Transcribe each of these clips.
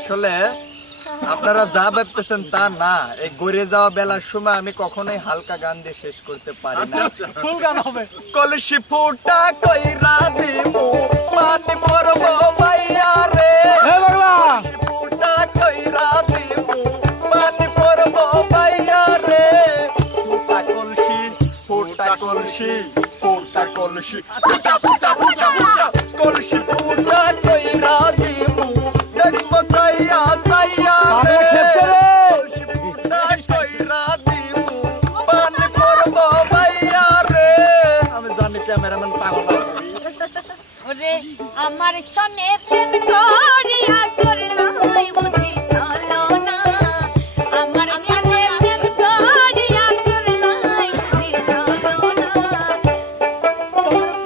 আসলে আপনারা যা ভাবতেছেন তা না, এই গড়ে যাওয়া বেলার সময় আমি কখনোই হালকা গান দিয়ে শেষ করতে পারি না। ফুল গান হবে। কলসি ফুটা কইরা দিব পানি পড়ব মাইয়া রে, কলসি ফুটা কইরা দিব পানি পড়ব মাইয়া রে, ফুটা কলসি ফুটা কলসি ফুটা কলসি ফুটা ফুটা ফুটা ফুটা কলসি ফুটা কইরা দিব দেখব চাইয়া চাইয়া রে, কলসি ফুটা কইরা দিব পানি পড়ব মাইয়া রে। আমি জানি ক্যামেরাম্যান পাগল ওরে আমার সনে প্রেম করিয়া করলাই বুঝি চলো না, আমার সনে প্রেম করিয়া করলাই বুঝি চলো না,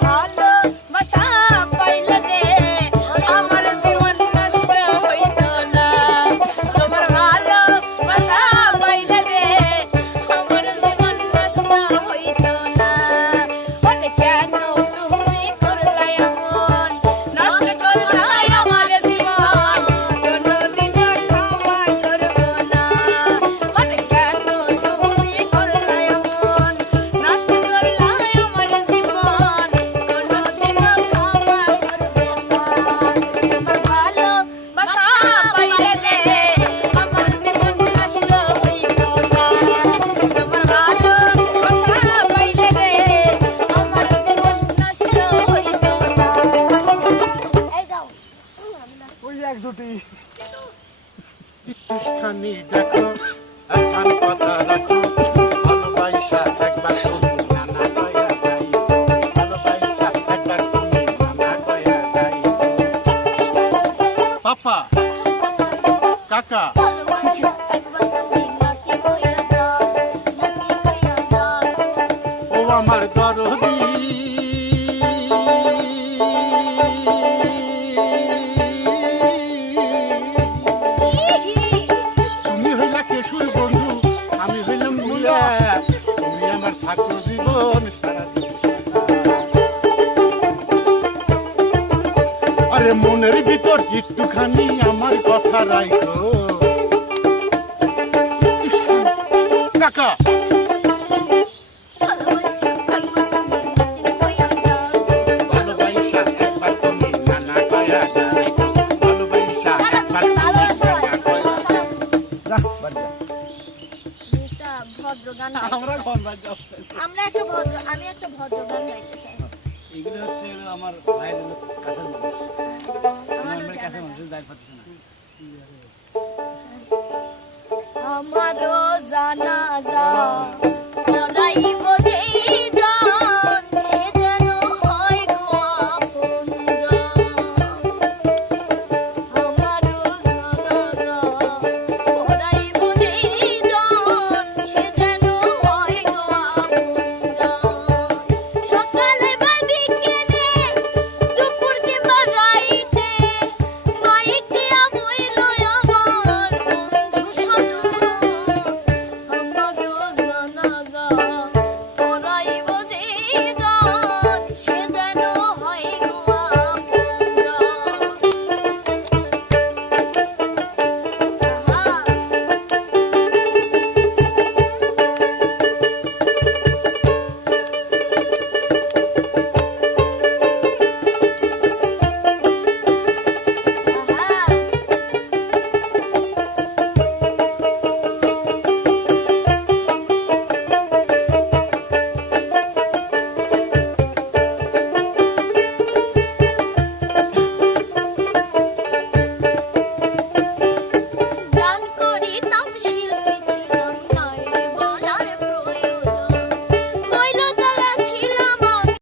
ভালো বাসা পাইলে রে আমার জীবন নষ্ট হইত না, তোমার ভালো বাসা পাইলে রে আমার জীবন নষ্ট হইত না, মানে কেন তুমি করলাই এমন, নষ্ট করলাই আমার জীবন, কোনদিন ক্ষমা করব না, মানে কেন তুমি করলাই এমন, নষ্ট করলাই আমার জীবন, কোনদিন ক্ষমা করব না, তোমার ভালো বাসা পাইলে রে আমার জীবন নষ্ট হইত না, তোমার ভালো বাসা পাইলে রে আমার জীবন নষ্ট হইত না। এই দাও ওই একজুটি খানি দেখো একখান কথা রাখো, ভালোবাসা একবার তুমি নানা কয়া যাই, ভালোবাসা একবার তুমি নানা কয়া যাই। পাপা কাকা ভালোবাসা একবার তুমি নাকি কইয়া দাও, নাকি কইয়া দাও। ও আমার দরদি তুমি হইলা কেশুর বন্ধু, আমি হইলাম বুয়া, তুমি আমার থাকো জীবন সারাদিন। আরে মনের ভিতর একটুখানি আমার কথা রাখো কাকা, ভালোবাসা একবার তুমি নাকি কইয়া দাও। ভালোবাসা একবার তুমি নানা কয়া যাই, ভালোবাসা একবার তুমি নানা কয়া যাই। যা বাদ যা। একটা ভদ্র গান গাইতে আমরা চাই। কোন বাজা আমরা একটা ভদ্র, আমি একটা ভদ্র গান গাইতে চাই। এগুলো হচ্ছে আমার ভাইয়ের কাছের মানুষ, আমারও আমার কাছের জানা মানুষ যাই পাচ্ছে না। আমারও জানাজা